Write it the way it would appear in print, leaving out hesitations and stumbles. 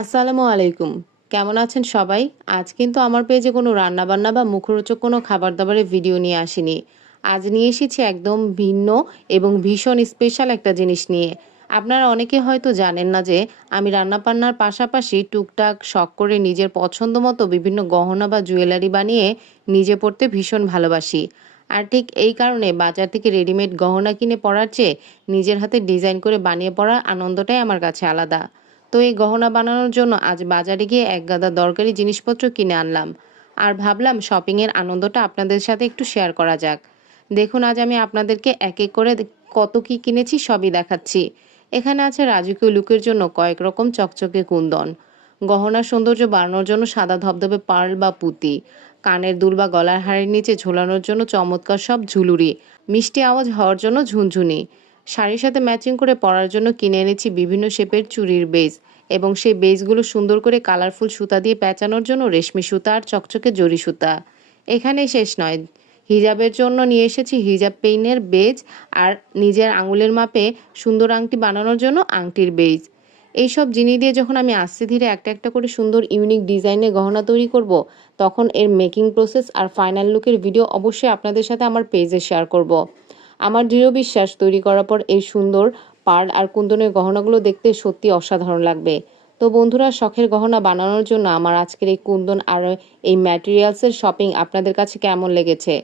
আসসালামু আলাইকুম। কেমন আছেন সবাই? আজ কিন্তু আমার পেজে কোনো রান্নাবান্না বা মুখরোচক কোনো খাবার-দাবারের ভিডিও নিয়ে আসিনি। আজ নিয়ে এসেছি একদম ভিন্ন এবং ভীষণ স্পেশাল একটা জিনিস নিয়ে। আপনারা অনেকে হয়তো জানেন না যে আমি রান্নাবান্নার পাশাপাশি টুকটাক শখ করে নিজের পছন্দ মতো বিভিন্ন গহনা বা জুয়েলারি বানিয়ে নিজে পড়তে ভীষণ ভালোবাসি। আর ঠিক এই কারণে বাজার থেকে রেডিমেড গহনা কিনে পরার চেয়ে নিজের হাতে ডিজাইন করে বানিয়ে পড়ার আনন্দটাই আমার কাছে আলাদা। তো এই গহনা বানানোর জন্য আজ বাজারে গিয়ে একগাদা দরকারি জিনিসপত্র কিনে আনলাম। আর ভাবলাম শপিংয়ের আনন্দটা আপনাদের সাথে একটু শেয়ার করা যাক। দেখুন আজ আমি আপনাদেরকে এক এক করে কত কি কিনেছি সবই দেখাচ্ছি। এখানে আছে রাজকীয় লুকের জন্য কয়েক রকম চকচকে কুন্দন, গহনার সৌন্দর্য বাড়ানোর জন্য সাদা ধবধবে পার্ল বা পুঁতি, কানের দুল বা গলার হাড়ের নিচে ঝোলানোর জন্য চমৎকার সব ঝুলুরি, মিষ্টি আওয়াজ হওয়ার জন্য ঝুনঝুনি, শাড়ির সাথে ম্যাচিং করে পরার জন্য কিনে এনেছি বিভিন্ন শেপের চুড়ির বেজ এবং সেই বেজগুলো সুন্দর করে কালারফুল সুতা দিয়ে পেঁচানোর জন্য রেশমি সুতা আর চকচকে জরি সুতা। এখানেই শেষ নয়, হিজাবের জন্য নিয়ে এসেছি হিজাব পেইনের বেজ আর নিজের আঙুলের মাপে সুন্দর আংটি বানানোর জন্য আংটির বেজ। এইসব জিনিস দিয়ে যখন আমি আস্তে ধীরে একটা একটা করে সুন্দর ইউনিক ডিজাইনের গহনা তৈরি করব, তখন এর মেকিং প্রসেস আর ফাইনাল লুকের ভিডিও অবশ্যই আপনাদের সাথে আমার পেজে শেয়ার করব। আমার দৃঢ় বিশ্বাস তৈরি করার পর এই সুন্দর পার্ল আর কুন্দনের গহনাগুলো দেখতে সত্যি অসাধারণ লাগবে। তো বন্ধুরা, শখের গহনা বানানোর জন্য আমার আজকের এই কুন্দন আর এই ম্যাটেরিয়ালসের শপিং আপনাদের কাছে কেমন লেগেছে